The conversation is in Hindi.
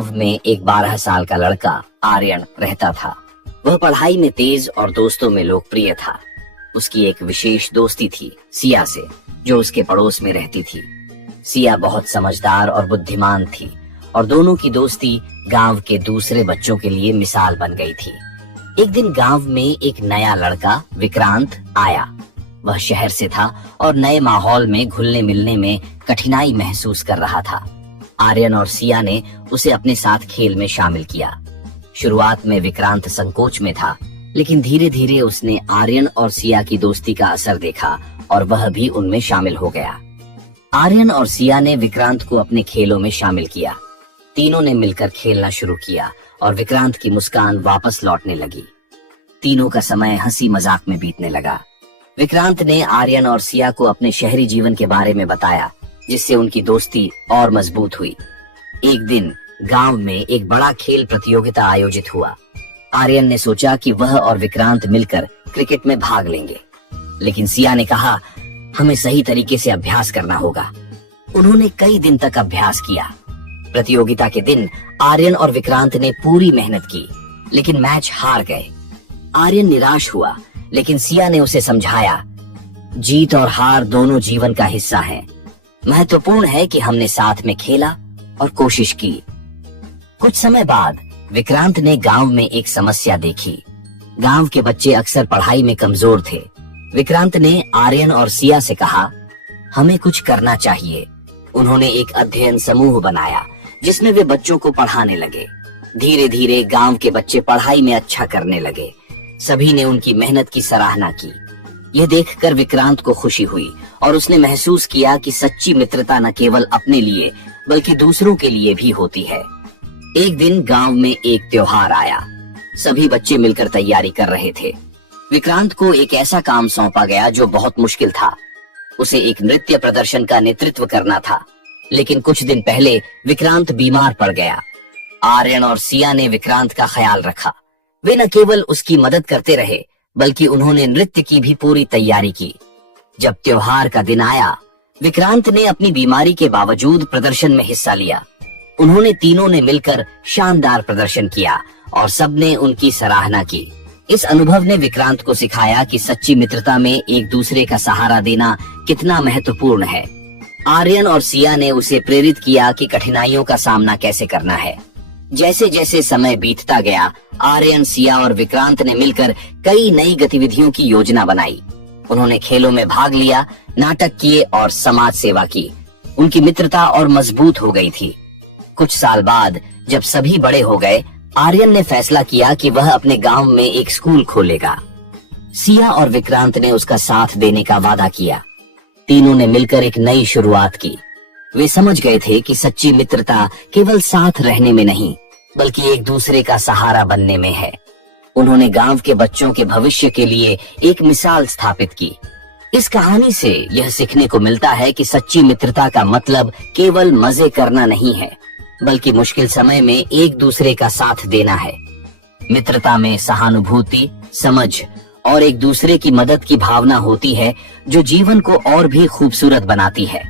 गांव में एक 12 साल का लड़का आर्यन रहता था। वह पढ़ाई में तेज और दोस्तों में लोकप्रिय था। उसकी एक विशेष दोस्ती थी सिया से, जो उसके पड़ोस में रहती थी। सिया बहुत समझदार और बुद्धिमान थी और दोनों की दोस्ती गांव के दूसरे बच्चों के लिए मिसाल बन गई थी। एक दिन गांव में एक नया लड़का विक्रांत आया। वह शहर से था और नए माहौल में घुलने मिलने में कठिनाई महसूस कर रहा था। आर्यन और सिया ने उसे अपने साथ खेल में शामिल किया। शुरुआत में विक्रांत संकोच में था, लेकिन धीरे धीरे उसने आर्यन और सिया की दोस्ती का असर देखा और वह भी उनमें शामिल हो गया। आर्यन और सिया ने विक्रांत को अपने खेलों में शामिल किया। तीनों ने मिलकर खेलना शुरू किया और विक्रांत की मुस्कान वापस लौटने लगी। तीनों का समय हंसी मजाक में बीतने लगा। विक्रांत ने आर्यन और सिया को अपने शहरी जीवन के बारे में बताया, जिससे उनकी दोस्ती और मजबूत हुई। एक दिन गांव में एक बड़ा खेल प्रतियोगिता आयोजित हुआ। आर्यन ने सोचा कि वह और विक्रांत मिलकर क्रिकेट में भाग लेंगे, लेकिन सिया ने कहा, हमें सही तरीके से अभ्यास करना होगा। उन्होंने कई दिन तक अभ्यास किया। प्रतियोगिता के दिन आर्यन और विक्रांत ने पूरी मेहनत की, लेकिन मैच हार गए। आर्यन निराश हुआ, लेकिन सिया ने उसे समझाया, जीत और हार दोनों जीवन का हिस्सा हैं। महत्वपूर्ण है कि हमने साथ में खेला और कोशिश की। कुछ समय बाद विक्रांत ने गांव में एक समस्या देखी। गांव के बच्चे अक्सर पढ़ाई में कमजोर थे। विक्रांत ने आर्यन और सिया से कहा, हमें कुछ करना चाहिए। उन्होंने एक अध्ययन समूह बनाया, जिसमें वे बच्चों को पढ़ाने लगे। धीरे धीरे गांव के बच्चे पढ़ाई में अच्छा करने लगे। सभी ने उनकी मेहनत की सराहना की। यह देखकर विक्रांत को खुशी हुई और उसने महसूस किया कि सच्ची मित्रता न केवल अपने लिए बल्कि दूसरों के लिए भी होती है। एक दिन गांव में एक त्योहार आया। सभी बच्चे मिलकर तैयारी कर रहे थे। विक्रांत को एक ऐसा काम सौंपा गया जो बहुत मुश्किल था। उसे एक नृत्य प्रदर्शन का नेतृत्व करना था, लेकिन कुछ दिन पहले विक्रांत बीमार पड़ गया। आर्यन और सिया ने विक्रांत का ख्याल रखा। वे न केवल उसकी मदद करते रहे, बल्कि उन्होंने नृत्य की भी पूरी तैयारी की। जब त्योहार का दिन आया, विक्रांत ने अपनी बीमारी के बावजूद प्रदर्शन में हिस्सा लिया। उन्होंने तीनों ने मिलकर शानदार प्रदर्शन किया और सबने उनकी सराहना की। इस अनुभव ने विक्रांत को सिखाया कि सच्ची मित्रता में एक दूसरे का सहारा देना कितना महत्वपूर्ण है। आर्यन और सिया ने उसे प्रेरित किया कि कठिनाइयों का सामना कैसे करना है। जैसे जैसे समय बीतता गया, आर्यन, सिया और विक्रांत ने मिलकर कई नई गतिविधियों की योजना बनाई। उन्होंने खेलों में भाग लिया, नाटक किए और समाज सेवा की। उनकी मित्रता और मजबूत हो गई थी। कुछ साल बाद जब सभी बड़े हो गए, आर्यन ने फैसला किया कि वह अपने गांव में एक स्कूल खोलेगा। सिया और विक्रांत ने उसका साथ देने का वादा किया। तीनों ने मिलकर एक नई शुरुआत की। वे समझ गए थे कि सच्ची मित्रता केवल साथ रहने में नहीं, बल्कि एक दूसरे का सहारा बनने में है। उन्होंने गांव के बच्चों के भविष्य के लिए एक मिसाल स्थापित की। इस कहानी से यह सीखने को मिलता है कि सच्ची मित्रता का मतलब केवल मजे करना नहीं है, बल्कि मुश्किल समय में एक दूसरे का साथ देना है। मित्रता में सहानुभूति, समझ और एक दूसरे की मदद की भावना होती है, जो जीवन को और भी खूबसूरत बनाती है।